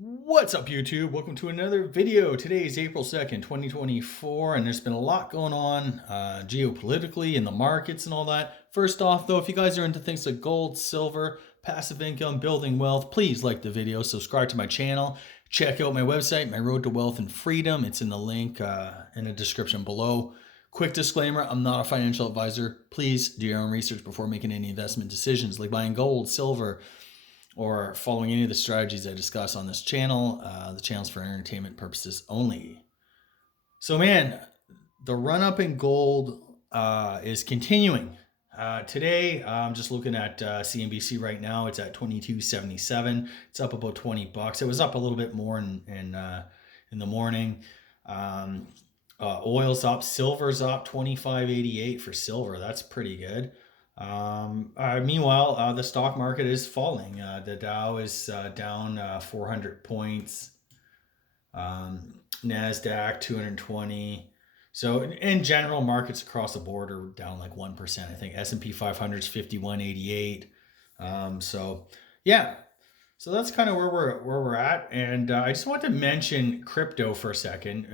What's up, YouTube? Welcome to another video. Today is April 2nd, 2024, and there's been a lot going on geopolitically in the markets and all that. First off, though, if you guys are into things like gold, silver, passive income, building wealth, please like the video, subscribe to my channel, check out my website, My Road to Wealth and Freedom. It's in the link in the description below. Quick disclaimer, I'm not a financial advisor. Please do your own research before making any investment decisions like buying gold, silver, or following any of the strategies I discuss on this channel. The channel's for entertainment purposes only. So, man, the run up in gold is continuing. Today, I'm just looking at CNBC right now. It's at 22.77. It's up about $20. It was up a little bit more in the morning. Um, Oil's up, silver's up 25.88 for silver. That's pretty good. Meanwhile, the stock market is falling. The Dow is down 400 points. Nasdaq 220. So in general, markets across the board are down like 1%. I think S&P 500 is 51.88. So yeah, so that's kind of where we're at, and I just want to mention crypto for a second.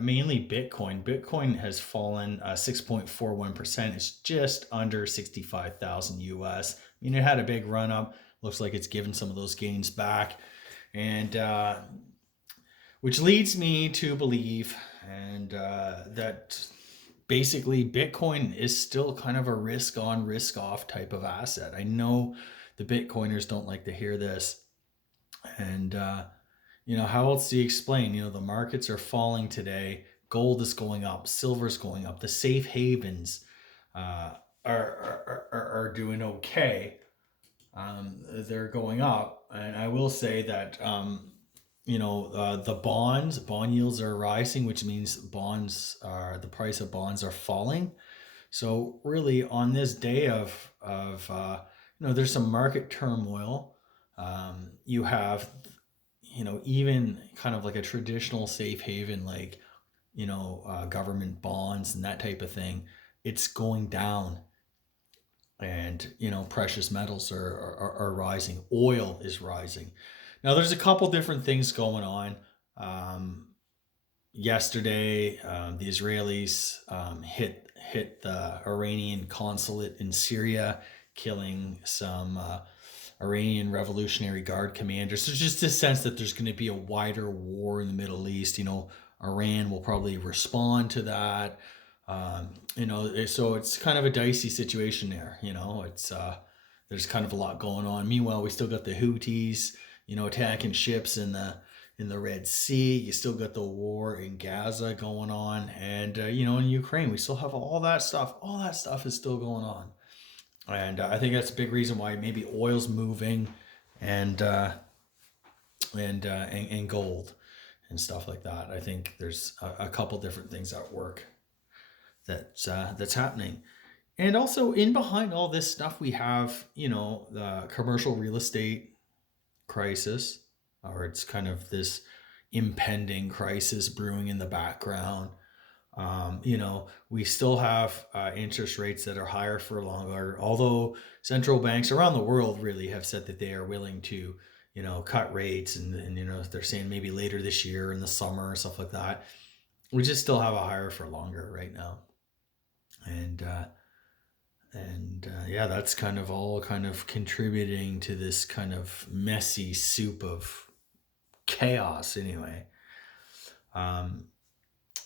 Mainly Bitcoin. Bitcoin has fallen 6.41%. It's just under 65,000 US. I mean, it had a big run up. Looks like it's given some of those gains back, and which leads me to believe that basically Bitcoin is still kind of a risk on, risk off type of asset. I know the Bitcoiners don't like to hear this, and how else do you explain? The markets are falling today. Gold is going up. Silver's going up. The safe havens are doing okay. They're going up, and I will say that the bond yields are rising, which means the price of bonds are falling. So really, on this day of there's some market turmoil. You have even kind of like a traditional safe haven, like government bonds and that type of thing. It's going down, and precious metals are rising. Oil is rising. Now there's a couple different things going on. Yesterday, the Israelis hit the Iranian consulate in Syria, killing some Iranian Revolutionary Guard commanders. There's just a sense that there's going to be a wider war in the Middle East. Iran will probably respond to that. So it's kind of a dicey situation there. It's there's kind of a lot going on. Meanwhile, we still got the Houthis, attacking ships in the Red Sea. You still got the war in Gaza going on, and in Ukraine, we still have all that stuff. All that stuff is still going on, and I think that's a big reason why maybe oil's moving, and and gold and stuff like that. I think there's a couple different things at work that's happening. And also in behind all this stuff, we have, the commercial real estate crisis, or it's kind of this impending crisis brewing in the background. We still have interest rates that are higher for longer, although central banks around the world really have said that they are willing to, cut rates, and they're saying maybe later this year in the summer or stuff like that. We just still have a higher for longer right now. And yeah, that's kind of all kind of contributing to this kind of messy soup of chaos anyway.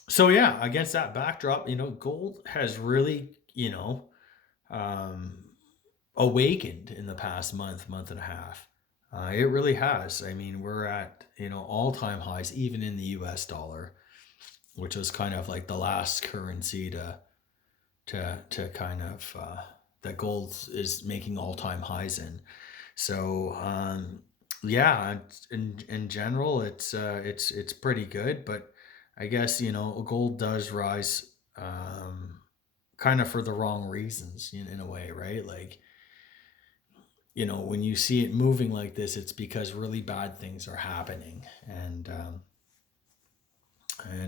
So yeah, against that backdrop, gold has really, awakened in the past month and a half. It really has. I mean, we're at, all-time highs, even in the US dollar, which was kind of like the last currency to kind of that gold is making all-time highs in. So yeah, in general, it's pretty good, but I guess gold does rise, kind of for the wrong reasons in a way, right? Like, when you see it moving like this, it's because really bad things are happening, and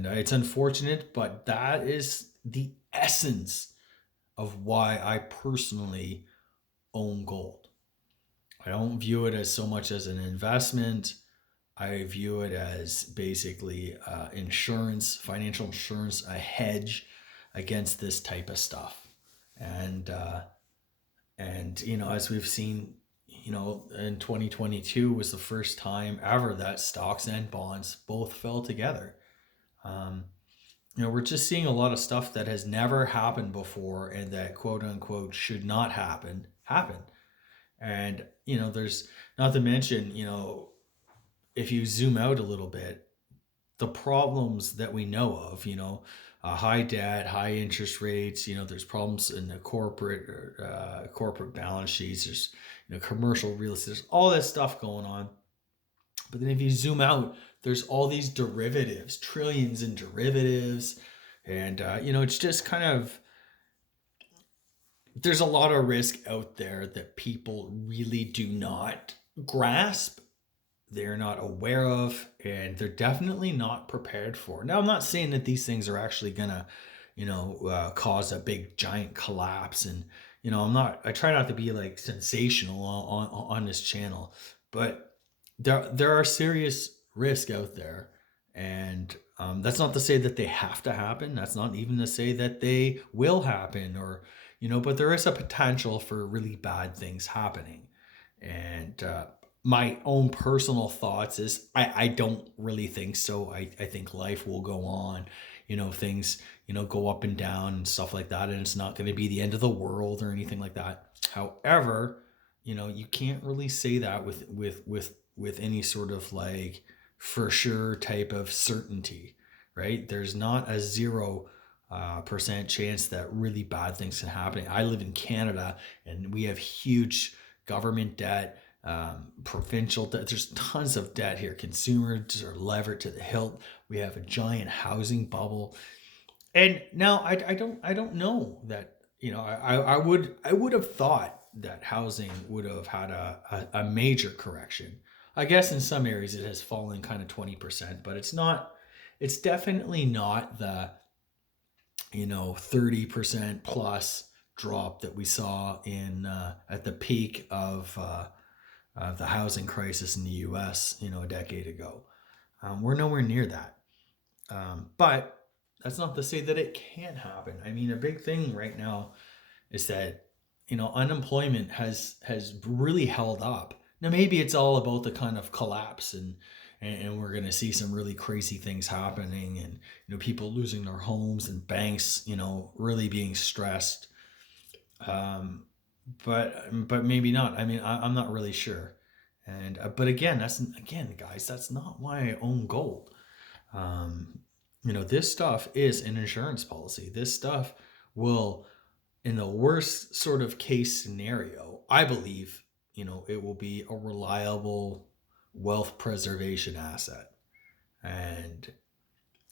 it's unfortunate, but that is the essence of why I personally own gold. I don't view it as so much as an investment. I view it as basically insurance, financial insurance, a hedge against this type of stuff. And as we've seen, in 2022 was the first time ever that stocks and bonds both fell together. Um, we're just seeing a lot of stuff that has never happened before and that quote unquote should not happen. And there's, not to mention, if you zoom out a little bit, the problems that we know of, high debt, high interest rates, there's problems in the corporate balance sheets, there's, commercial real estate, there's all that stuff going on. But then if you zoom out, there's all these derivatives, trillions in derivatives. And, it's just kind of, there's a lot of risk out there that people really do not grasp, they're not aware of, and they're definitely not prepared for. Now, I'm not saying that these things are actually gonna, cause a big giant collapse, and I try not to be like sensational on this channel, but there are serious risk out there, and that's not to say that they have to happen. That's not even to say that they will happen, or but there is a potential for really bad things happening, and my own personal thoughts is I don't really think so. I think life will go on. Things, go up and down and stuff like that. And it's not going to be the end of the world or anything like that. However, you can't really say that with any sort of like for sure type of certainty, right? There's not a 0% chance that really bad things can happen. I live in Canada and we have huge government debt, provincial debt. There's tons of debt here. Consumers are levered to the hilt. We have a giant housing bubble. And now I don't know that, I would have thought that housing would have had a major correction. I guess in some areas it has fallen kind of 20%, but it's definitely not the 30% plus drop that we saw in at the peak of the housing crisis in the U.S. A decade ago. We're nowhere near that, but that's not to say that it can't happen. I mean, a big thing right now is that unemployment has really held up. Now maybe it's all about the kind of collapse, and we're going to see some really crazy things happening, and people losing their homes, and banks really being stressed, but maybe not. I mean, I'm not really sure. And but again, guys, that's not why I own gold. um, this stuff is an insurance policy. This stuff will, in the worst sort of case scenario, I believe, it will be a reliable wealth preservation asset. And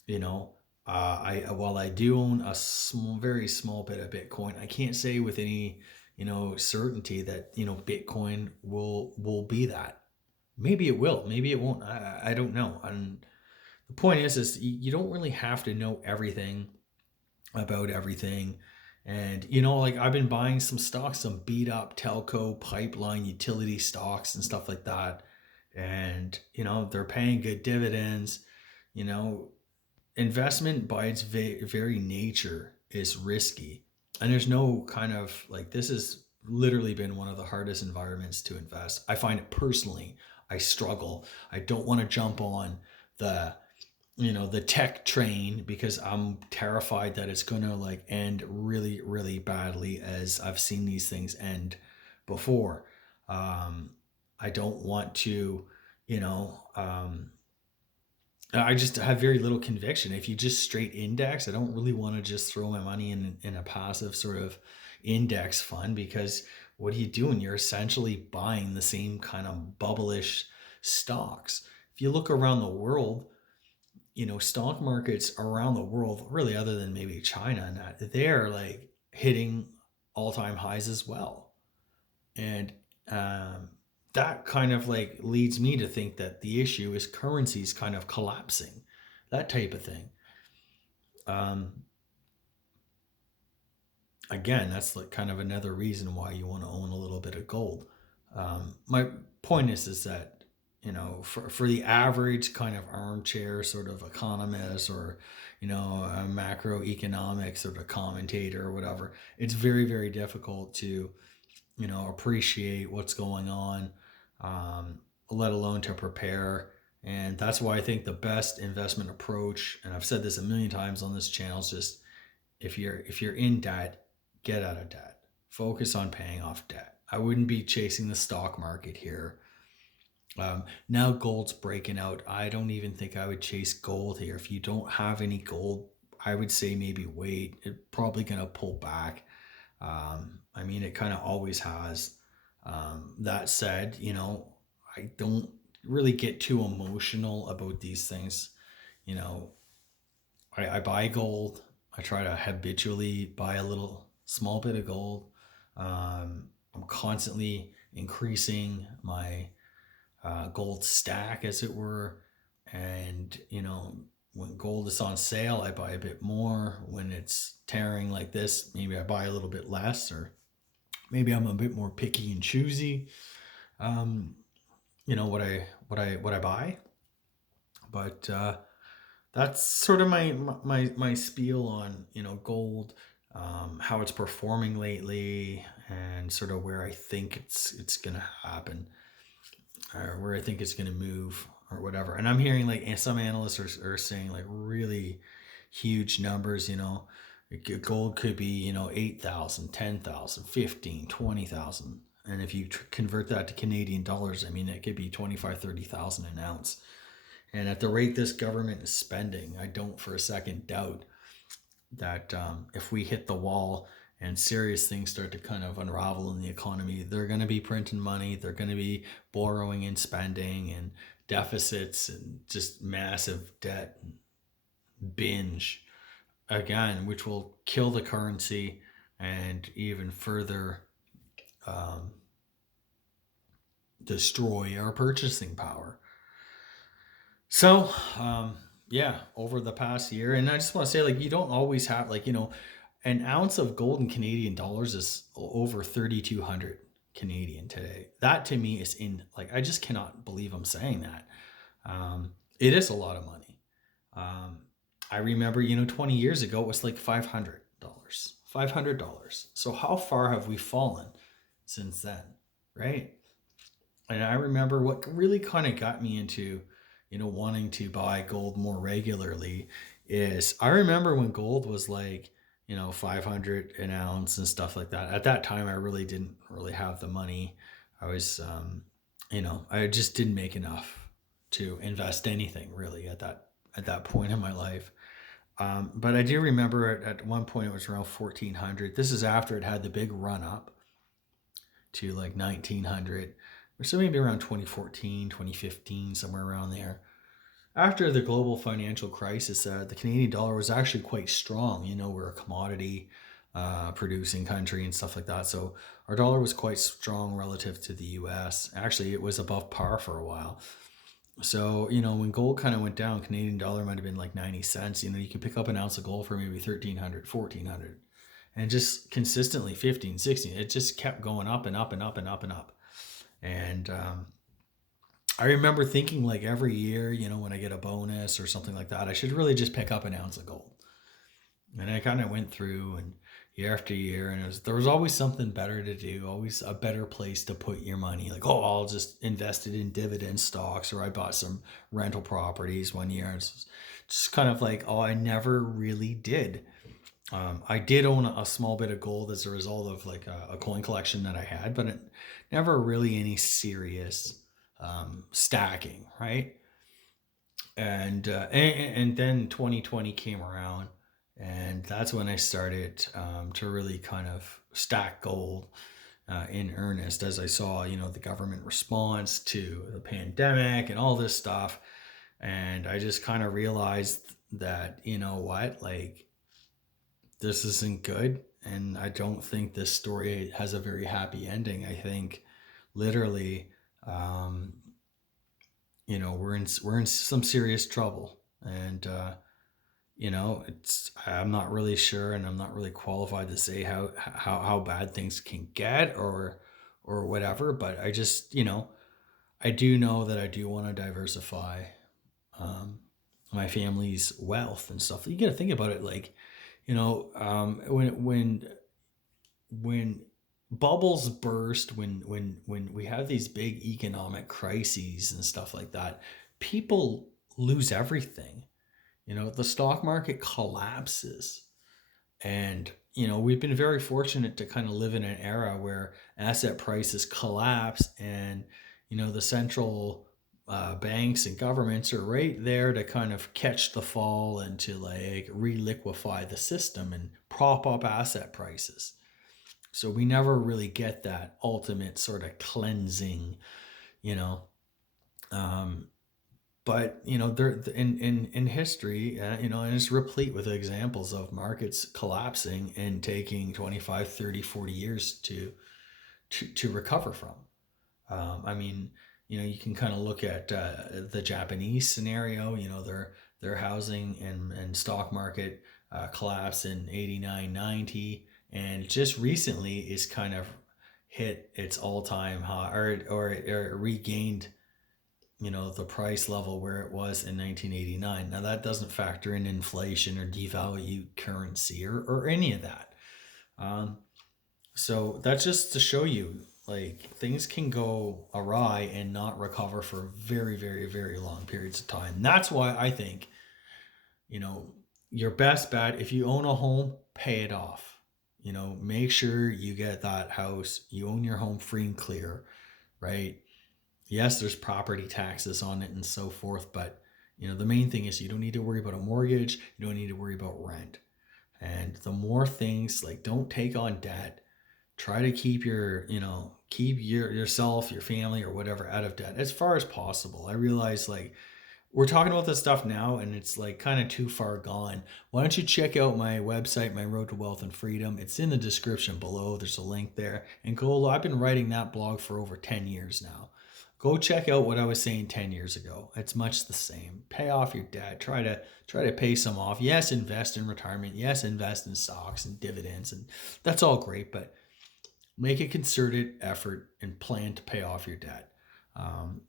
you know, I while I do own a small, very small bit of Bitcoin, I can't say with any certainty that Bitcoin will be that. Maybe it will, maybe it won't. I don't know. And the point is you don't really have to know everything about everything. And like I've been buying some stocks, some beat up telco, pipeline, utility stocks and stuff like that. And they're paying good dividends. You know, investment by its very nature is risky. And there's no kind of like, this has literally been one of the hardest environments to invest. I find it personally, I struggle. I don't want to jump on the the tech train because I'm terrified that it's going to like end really, really badly, as I've seen these things end before. um I don't want to, you know um I just have very little conviction. If you just straight index, I don't really want to just throw my money in a passive sort of index fund, because what are you doing? You're essentially buying the same kind of bubblish stocks. If you look around the world, stock markets around the world, really other than maybe China, and that they're like hitting all-time highs as well. And um, that kind of like leads me to think that the issue is currencies kind of collapsing, that type of thing. Um, Again, that's like kind of another reason why you want to own a little bit of gold. My point is that for the average kind of armchair sort of economist, or a macroeconomic sort of commentator or whatever, it's very, very difficult to appreciate what's going on, um, let alone to prepare. And that's why I think the best investment approach, and I've said this a million times on this channel, is just, if you're in debt, get out of debt. Focus on paying off debt. I wouldn't be chasing the stock market here. Now gold's breaking out. I don't even think I would chase gold here. If you don't have any gold, I would say maybe wait. It's probably going to pull back. I mean, it kind of always has. That said, I don't really get too emotional about these things. You know, I buy gold. I try to habitually buy a little small bit of gold. I'm constantly increasing my gold stack, as it were. And, when gold is on sale, I buy a bit more. When it's tearing like this, maybe I buy a little bit less, or maybe I'm a bit more picky and choosy. Um, what I buy. But that's sort of my spiel on gold, how it's performing lately, and sort of where I think it's gonna happen, or where I think it's going to move, or whatever. And I'm hearing like some analysts are saying like really huge numbers. Gold could be 8,000, 10,000, 15, 20,000. And if you convert that to Canadian dollars, I mean, it could be 25, 30,000 an ounce. And at the rate this government is spending, I don't for a second doubt that if we hit the wall and serious things start to kind of unravel in the economy, they're going to be printing money, they're going to be borrowing and spending, and deficits, and just massive debt binge again, which will kill the currency and even further um, destroy our purchasing power. So, yeah, over the past year, and I just want to say, like, you don't always have, like, an ounce of gold in Canadian dollars is over 3,200 Canadian today. That to me is like, I just cannot believe I'm saying that. It is a lot of money. Um, I remember, 20 years ago, it was like $500. $500. So how far have we fallen since then, right? And I remember what really kind of got me into, wanting to buy gold more regularly, is I remember when gold was like, 500 an ounce and stuff like that. At that time, I really didn't really have the money. I was, I just didn't make enough to invest anything really at that point in my life. But I do remember at one point it was around 1,400. This is after it had the big run up to like 1,900, or so maybe around 2014, 2015, somewhere around there. After the global financial crisis, the Canadian dollar was actually quite strong. We're a commodity producing country and stuff like that. So our dollar was quite strong relative to the US. Actually, it was above par for a while. So, when gold kind of went down, Canadian dollar might have been like 90 cents. You could pick up an ounce of gold for maybe 1,300, 1,400. And just consistently 15, 16. It just kept going up and up and up and up and up. And I remember thinking like every year, when I get a bonus or something like that, I should really just pick up an ounce of gold. And I kind of went through, and year after year, and there was always something better to do, always a better place to put your money. Like, oh, I'll just invest it in dividend stocks, or I bought some rental properties one year. It's just kind of like, oh, I never really did. I did own a small bit of gold as a result of like a coin collection that I had, but it never really any serious stacking, right? And then 2020 came around, and that's when I started to really kind of stack gold in earnest, as I saw the government response to the pandemic and all this stuff. And I just kind of realized that, what, like, this isn't good, and I don't think this story has a very happy ending. I think literally, um, we're in some serious trouble. And it's, I'm not really sure, and I'm not really qualified to say how bad things can get, or whatever. But I just, I do know that I do want to diversify um, my family's wealth and stuff. You got to think about it, like, when bubbles burst, when we have these big economic crises and stuff like that, people lose everything. The stock market collapses. And, we've been very fortunate to kind of live in an era where asset prices collapse, and, the central banks and governments are right there to kind of catch the fall and to like reliquefy the system and prop up asset prices. So we never really get that ultimate sort of cleansing, you know. Um, but there in history, and it's replete with examples of markets collapsing and taking 25, 30, 40 years to recover from. I mean, you can kind of look at the Japanese scenario. Their housing and stock market collapsed in 89, 90, and just recently is kind of hit its all-time high, or regained the price level where it was in 1989. Now that doesn't factor in inflation or devalue currency or any of that. Um, so that's just to show you, like, things can go awry and not recover for very, very, very long periods of time. That's why I think, you know, your best bet, if you own a home, pay it off. Make sure you get that house, you own your home free and clear, right? Yes, there's property taxes on it and so forth, but the main thing is you don't need to worry about a mortgage, you don't need to worry about rent. And the more things, like, don't take on debt. Try to keep yourself, your family, or whatever out of debt as far as possible. I realize, like, we're talking about this stuff now and it's like kind of too far gone. Why don't you check out my website, my Road to Wealth and Freedom? It's in the description below. There's a link there. And go, I've been writing that blog for over 10 years now. Go check out what I was saying 10 years ago. It's much the same. Pay off your debt. Try to pay some off. Yes, invest in retirement. Yes, invest in stocks and dividends, and that's all great, but make a concerted effort and plan to pay off your debt.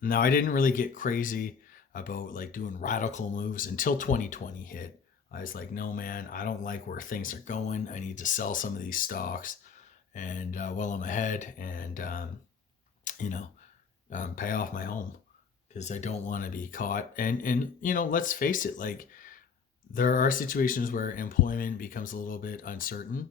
Now, I didn't really get crazy about like doing radical moves until 2020 hit. I was like, no, man, I don't like where things are going. I need to sell some of these stocks, and while I'm ahead, and you know, pay off my home, because I don't want to be caught. And let's face it, like, there are situations where employment becomes a little bit uncertain.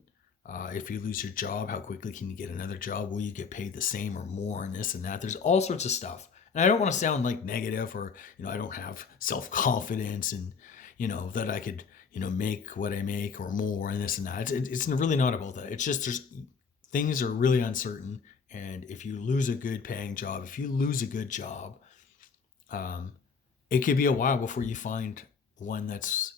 If you lose your job, how quickly can you get another job? Will you get paid the same or more, and this and that? There's all sorts of stuff. And I don't want to sound like negative, or, I don't have self confidence, and, that I could, make what I make or more and this and that. It's really not about that. It's just things are really uncertain. And if you lose a good paying job, if you lose a good job, um, it could be a while before you find one that's,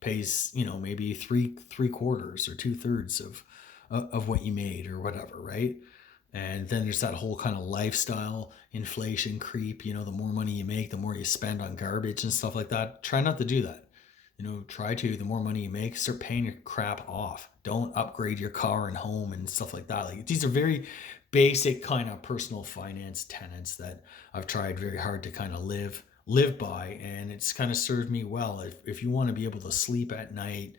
pays, maybe three quarters or 2/3 of what you made or whatever, right? And then there's that whole kind of lifestyle inflation creep. The more money you make, the more you spend on garbage and stuff like that. Try not to do that. Try to, the more money you make, start paying your crap off. Don't upgrade your car and home and stuff like that. Like, these are very basic kind of personal finance tenets that I've tried very hard to kind of live by, and it's kind of served me well. If you want to be able to sleep at night,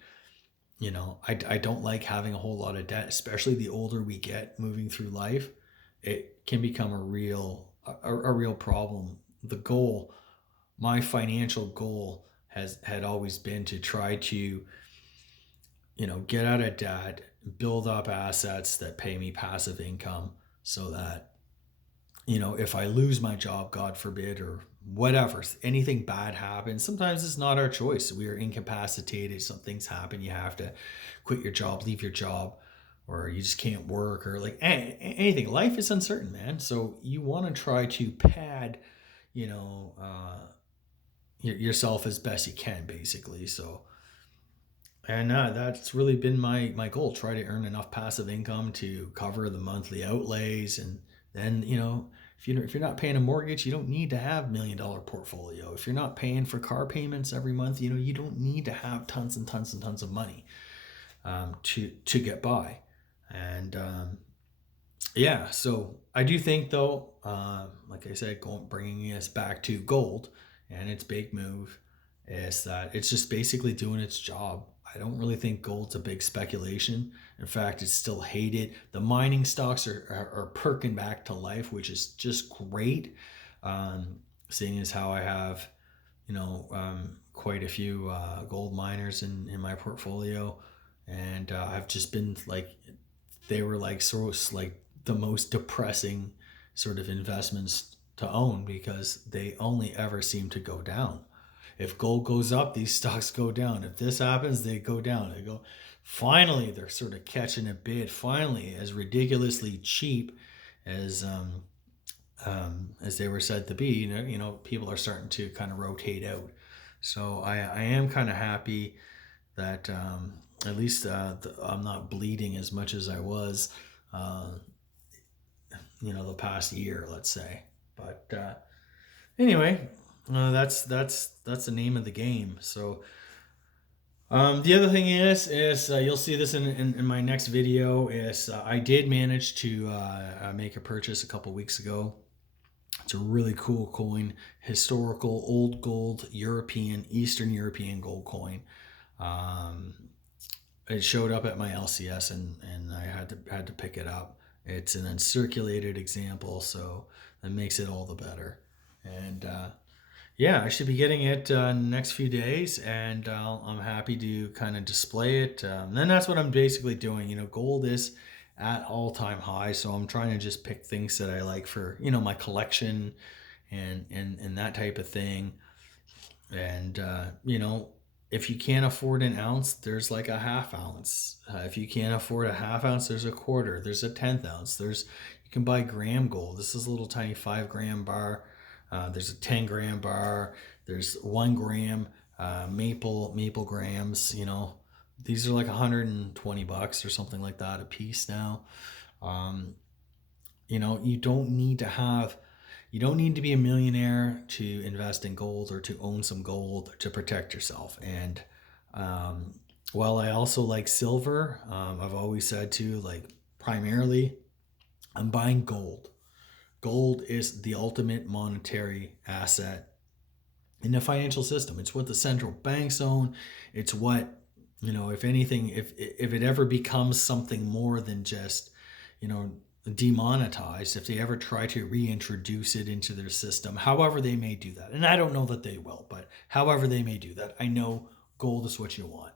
I don't like having a whole lot of debt, especially the older we get moving through life. It can become a real problem. My financial goal had always been to try to, get out of debt, build up assets that pay me passive income, so that, if I lose my job, God forbid, or whatever, anything bad happens, sometimes it's not our choice. We are incapacitated. Some things happen. You have to quit your job, leave your job, or you just can't work, or like anything. Life is uncertain, man. So you want to try to pad, you know, yourself as best you can, basically. So, and that's really been my goal. Try to earn enough passive income to cover the monthly outlays, and then, if you're not paying a mortgage, you don't need to have $1 million portfolio. If you're not paying for car payments every month, you don't need to have tons and tons and tons of money to get by. And Yeah, so I do think though, like I said, bringing us back to gold and its big move is that it's just basically doing its job. I don't really think gold's a big speculation. In fact, it's still hated. The mining stocks are perking back to life, which is just great. Um, Seeing as how I have, quite a few gold miners in my portfolio, and I've just been like, they were like sort of like the most depressing sort of investments to own because they only ever seem to go down. If gold goes up, these stocks go down. If this happens, they go down. They go. Finally, they're sort of catching a bid. Finally, as ridiculously cheap as as they were said to be, people are starting to kind of rotate out. So I am kind of happy that at least I'm not bleeding as much as I was, uh, the past year, let's say. But anyway, that's the name of the game. So the other thing is you'll see this in my next video. Is I did manage to make a purchase a couple weeks ago. It's a really cool coin, historical old gold European, Eastern European gold coin. Um, it showed up at my LCS, and I had to pick it up. It's an uncirculated example, so that makes it all the better. And yeah, I should be getting it in the next few days, and I'm happy to kind of display it. And that's what I'm basically doing. Gold is at all-time high, so I'm trying to just pick things that I like for my collection and that type of thing. And if you can't afford an ounce, there's like a half ounce. If you can't afford a half ounce, there's a quarter. There's a 1/10 ounce. You can buy gram gold. This is a little tiny 5 gram bar. There's a 10 gram bar. There's 1 gram maple grams. These are like $120 or something like that a piece now. Um, you don't need to have you don't need to be a millionaire to invest in gold or to own some gold to protect yourself. And um, while I also like silver, I've always said too, like, primarily I'm buying gold. Gold is the ultimate monetary asset in the financial system. It's what the central banks own. It's what, if anything, if it ever becomes something more than just, you know, demonetized, if they ever try to reintroduce it into their system, however they may do that. And I don't know that they will, but however they may do that, I know gold is what you want.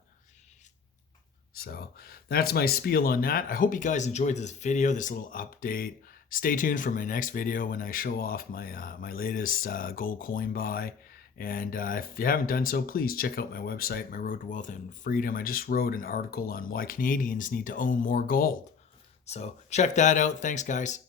So that's my spiel on that. I hope you guys enjoyed this video, this little update. Stay tuned for my next video when I show off my latest gold coin buy. And if you haven't done so, please check out my website, My Road to Wealth and Freedom. I just wrote an article on why Canadians need to own more gold. So check that out. Thanks, guys.